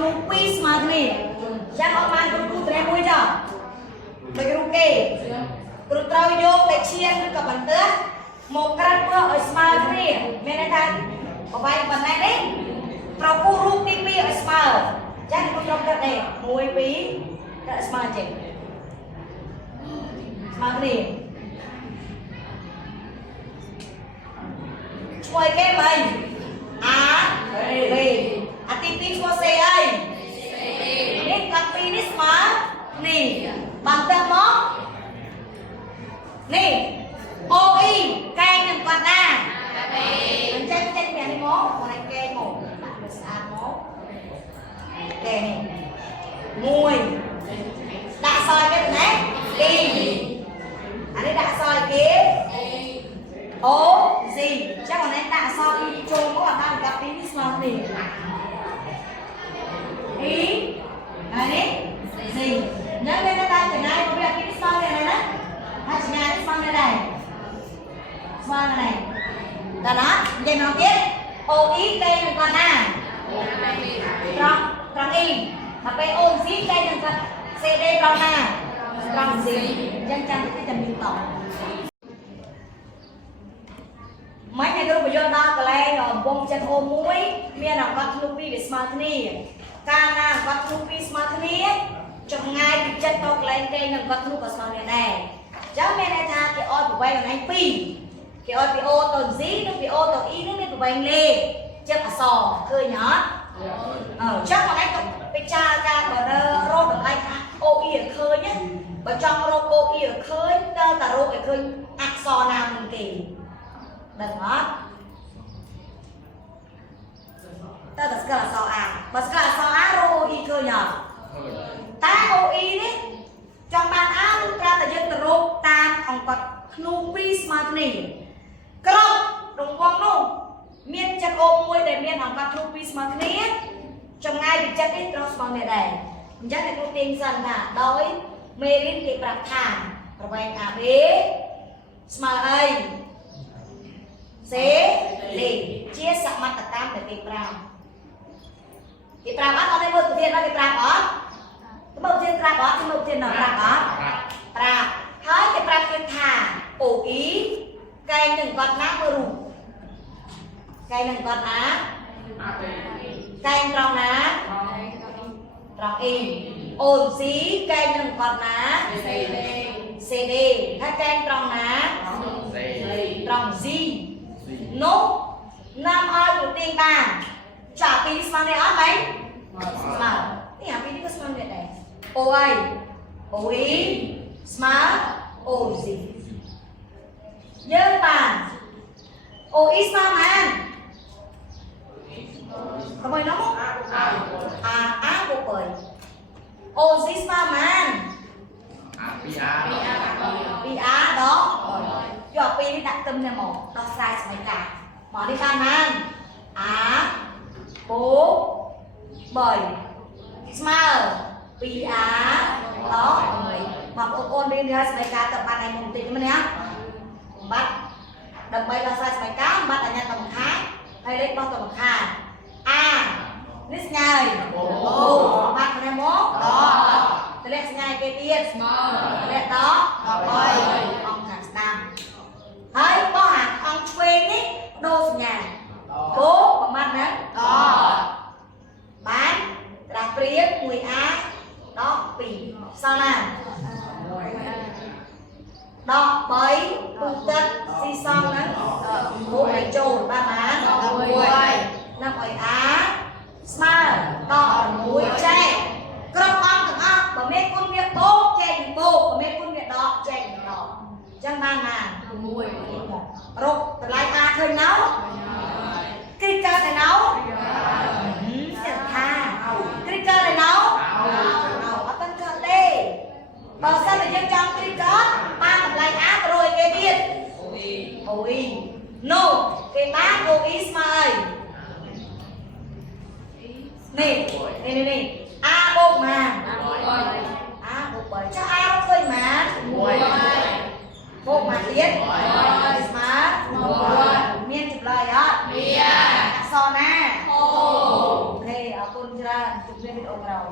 ក្នុងពីស្មើគ្នាចាំអត់បានគ្រូត្រេមួយចុះដូចគ្រូគេគ្រូត្រូវយកលេខឈៀនឬក៏បន្ទើមកក្រាត់មើលឲ្យស្មើគ្នាមានន័យថាបបាយប៉ុណ្ណេះនេះត្រូវគូរូបទី2ឲ្យស្មើចា៎គ្រូត្រូវក្រាត់នេះ1 2ក្រាត់ស្មើចេះស្មើគ្នាឈ្មោះគេមិនអាបអាទី2ឈ្មោះសេអីនេះកាត់ពីនេះស្មើនេះបន្ទើមកនេះអូអ៊ីកែងនឹងគាត់ណាអញ្ចឹងចេញពីនេះមកមកកែងមកដាក់វាស្អាតមកកែងនេះ1ដាក់សយគេណា2អានេះដាក់សយគេអូស៊ីចាំមកនេះដាក់សយចូលមកអាបានកាត់ពីនេះស្មើនេះហើយនេះស៊ីនៅមានតែចង្អាយវាពីស្មើនេះណាហើយចង្អាយស្មើនេះដែរស្មើនេះដល់ណានិយាយមកទៀតអូអ៊ីកែងនឹងគាត់ណាត្រង់អ៊ីដល់ពេលអូស៊ីកែងនឹងគាត់ CD ត្រង់ណាត្រង់ស៊ីអញ្ចឹងចាំទីតែមានតមិនให้គ្រូបញ្យល់ដល់កន្លែងកំពុងចិត្តហូមមួយមានអង្កត់ធ្លុះពីរវាស្មើគ្នាកាលណាអង្កត់ធ្លុះពីរស្មើគ្នាចម្ងាយពីចិត្តទៅកន្លែងគេនឹងអង្កត់ធ្លុះក៏ស្មើគ្នាដែរអញ្ចឹងមានន័យថាគេអត់ប្រវែងកន្លែង2គេអត់ពីអូទៅ Z និងពីអូទៅ E នេះមានប្រវែងលេខចិត្តអក្សរឃើញអត់អញ្ចឹងបងឯងទៅពិចារណាបើរកតម្លៃថា OE ឲ្យឃើញបើចង់រក OE ឲ្យឃើញតើតារកឲ្យឃើញអក្សរណាមួយគេដឹងអត់តើស្គាល់អក្សរ A បើស្គាល់អក្សរ A រក OE ឃើញអត់តែ OE នេះចង់បាន A នឹងត្រូវតែយើងទៅរកតាមអង្កត់ក្នុង2ស្មើគ្នាគ្រប់រង្វង់នោះមានចិត្តអូមួយដែលមានអង្កត់ក្នុង2ស្មើគ្នាចម្ងាយពីចិត្តនេះត្រូវស្មើគ្នាដែរអញ្ចឹងអ្នកគ្រូទាញសិនថាដោយមេរៀនគេប្រាប់ថាប្រវែង AB ស្មើអីសេលេជាសមត្ថកម្មដែលគេប្រាប់អត់ឲ្យមើលប្រធានអត់គេប្រាប់អត់មើលប្រធានប្រាប់អត់មើលប្រធានប្រាប់អត់ប្រាប់ហើយគេប្រាប់ទៀតថាអូអ៊ីកែងនឹងគាត់ណាមើលរូបកែងនឹងគាត់ណាកែងត្រង់ណាត្រង់អ៊ីអូនស៊ីកែងនឹងគាត់ណាសេដេហើយកែងត្រង់ណាត្រង់ Z នោះណាំឲ្យប្រទៀងបានចាពីស្មើនេះអត់មែនស្មើនេះអាពីនេះក៏ស្មើនេះដែរអូអីអូអ៊ីស្មើអូស៊ីយើងបានអូអ៊ីស្មើមែនប្រហែលនោះអាបូបើអូស៊ីស្មើមែនពីអាដល់យកពីនេះដាក់ទឹមនេះមកដោះស្រាយសម័យកាលមកនេះបានមែនអាបូ3ស្មើពីអាដល់មកអូនរៀនហើយសម័យកាលទៅបាត់ឯងមុនបន្តិចម្នាក់បាត់ដើម្បីដោះស្រាយសម័យកាលបាត់អញ្ញាតបង្ខាហើយលេខបោះទៅបង្ខាអានេះស្ងាយអូបាត់ម្នាក់មកតលាក់ស្ងាយគេទៀតស្មើតលាក់ដល់13អង្គខាងស្ដាំហើយបោះអាអង្គឆ្វេងនេះដូរសញ្ញាគោប្រមាណណាបានក្រាស់ព្រៀង 1A ដល់2សល់ណាដល់3ពុំទឹកស៊ីសងហ្នឹងពួកឲ្យចូលបានបាន11nămឲ្យ A ស្មើដល់6ចែកគ្រប់អង្គទាំងអស់បើមានគុណវាបូកចែកនឹងបូកបើមានគុណវាដកចែកនឹងដកអញ្ចឹងបានណា6រកតម្លៃ A ឃើញណៅគ្រីកើតែណៅចិត្តថាគ្រីកើតែណៅអត់ទាំងកើតទេបើសិនតែយើងចង់គ្រីកើបានតម្លៃ A ទៅរកគេទៀតអូអ៊ី no គេបានអូអ៊ីស្មើអីនេះអាបូកម៉ាអាបូក3ចុះអាឃើញម៉ា1បូកម៉ាទៀតស្មើមានចម្លើយអត់មានអក្សរណាអូខេអរគុណច្រើន ជម្រាបវីដេអូក្រោយ